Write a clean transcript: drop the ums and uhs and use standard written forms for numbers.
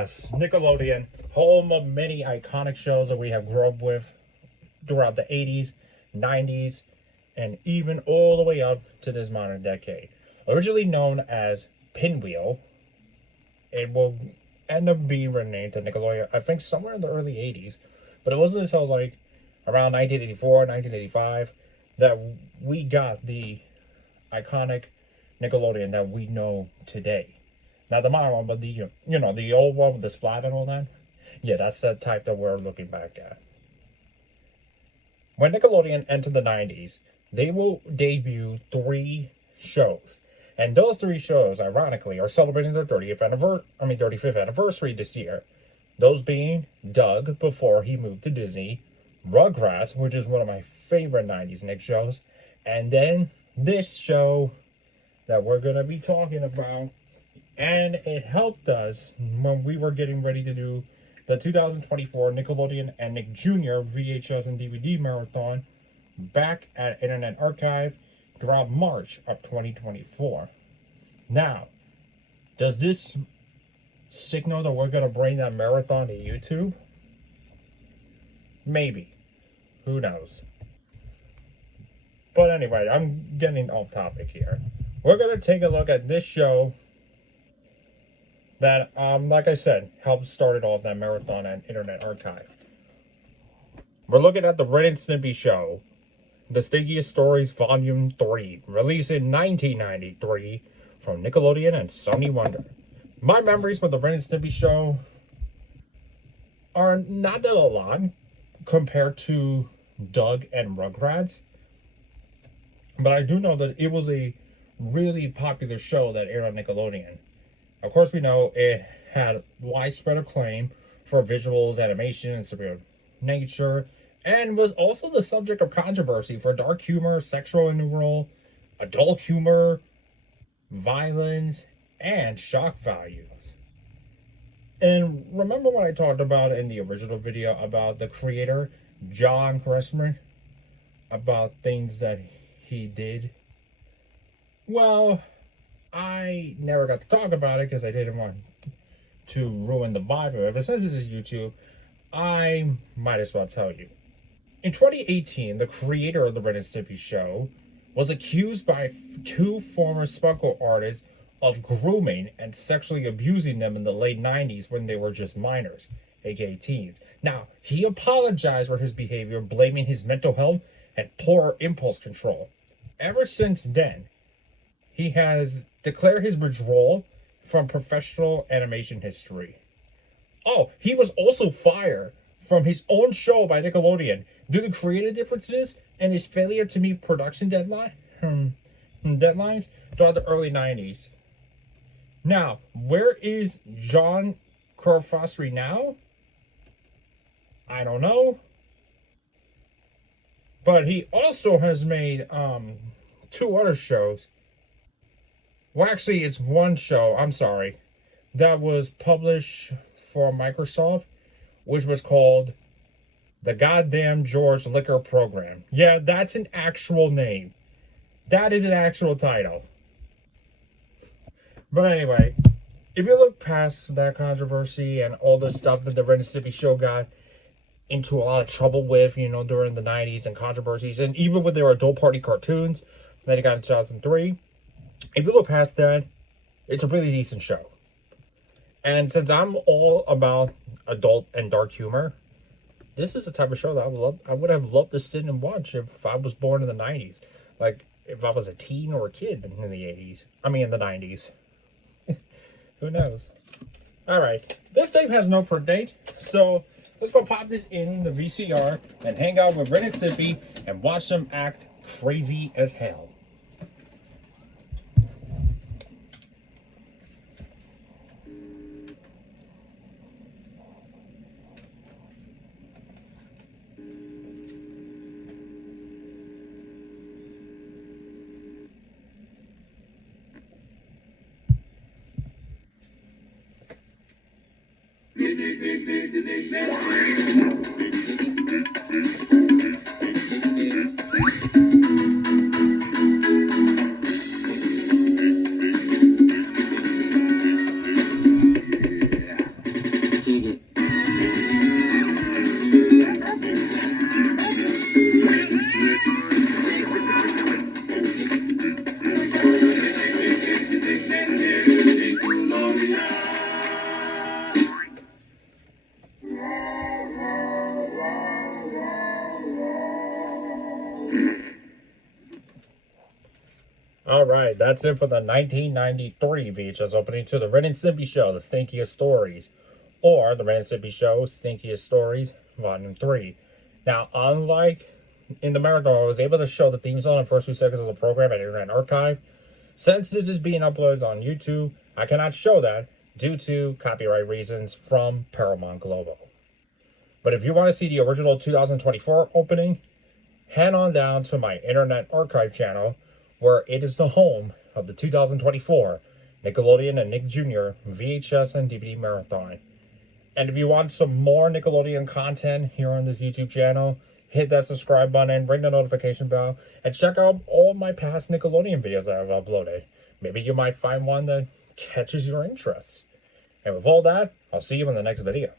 Yes, Nickelodeon, home of many iconic shows that we have grown up with throughout the 80s, 90s, and even all the way up to this modern decade. Originally known as Pinwheel, it will end up being renamed to Nickelodeon, I think somewhere in the early 80s, but it wasn't until like around 1984, 1985 that we got the iconic Nickelodeon that we know today. Not the modern one, but the the old one with the splat and all that. Yeah, that's the type that we're looking back at. When Nickelodeon entered the 90s, they will debut 3 shows. And those 3 shows, ironically, are celebrating their 35th anniversary this year. Those being Doug before he moved to Disney, Rugrats, which is one of my favorite 90s Nick shows, and then this show that we're going to be talking about. And it helped us when we were getting ready to do the 2024 Nickelodeon and Nick Jr. VHS and DVD marathon back at Internet Archive throughout March of 2024. Now, does this signal that we're going to bring that marathon to YouTube? Maybe. Who knows? But anyway, I'm getting off topic here. We're going to take a look at this show that, like I said, helped started off that marathon and Internet Archive. We're looking at the Ren and Stimpy Show, The Stinkiest Stories Volume 3, released in 1993 from Nickelodeon and Sony Wonder. My memories with the Ren and Stimpy Show are not that a lot compared to Doug and Rugrats, but I do know that it was a really popular show that aired on Nickelodeon. Of course, we know it had widespread acclaim for visuals, animation, and surreal nature, and was also the subject of controversy for dark humor, sexual innuendo, adult humor, violence, and shock values. And remember what I talked about in the original video about the creator, John Cressman, about things that he did? Well, I never got to talk about it because I didn't want to ruin the vibe of it. But since this is YouTube, I might as well tell you. In 2018, the creator of the Ren and Stimpy Show was accused by 2 former Spümcø artists of grooming and sexually abusing them in the late 90s when they were just minors, aka teens. Now, he apologized for his behavior, blaming his mental health and poor impulse control. Ever since then, he has declared his withdrawal from professional animation history. Oh, he was also fired from his own show by Nickelodeon due to creative differences and his failure to meet production deadlines throughout the early 90s. Now, where is John Cressman now? I don't know. But he also has made 2 other shows. Well, actually, it's one show, I'm sorry, that was published for Microsoft, which was called The Goddamn George Liquor Program. Yeah, that's an actual name. That is an actual title. But anyway, if you look past that controversy and all the stuff that the Ren and Stimpy Show got into a lot of trouble with, during the 90s and controversies, and even with their adult party cartoons that it got in 2003, if you look past that, it's a really decent show. And since I'm all about adult and dark humor, this is the type of show that I would have loved to sit and watch if I was born in the 90s. Like, if I was a teen or a kid in the 80s. I mean, in the 90s. Who knows? Alright, this tape has no print date, so let's go pop this in the VCR and hang out with Ren and Stimpy and watch them act crazy as hell. Alright, that's it for the 1993 VHS opening to the Ren and Stimpy Show, The Stinkiest Stories. Or the Ren and Stimpy Show, Stinkiest Stories, Volume 3. Now, unlike in the marathon, I was able to show the theme song in the first few seconds of the program at Internet Archive. Since this is being uploaded on YouTube, I cannot show that due to copyright reasons from Paramount Global. But if you want to see the original 2024 opening, head on down to my Internet Archive channel, where it is the home of the 2024 Nickelodeon and Nick Jr. VHS and DVD Marathon. And if you want some more Nickelodeon content here on this YouTube channel, hit that subscribe button, ring the notification bell, and check out all my past Nickelodeon videos that I've uploaded. Maybe you might find one that catches your interest. And with all that, I'll see you in the next video.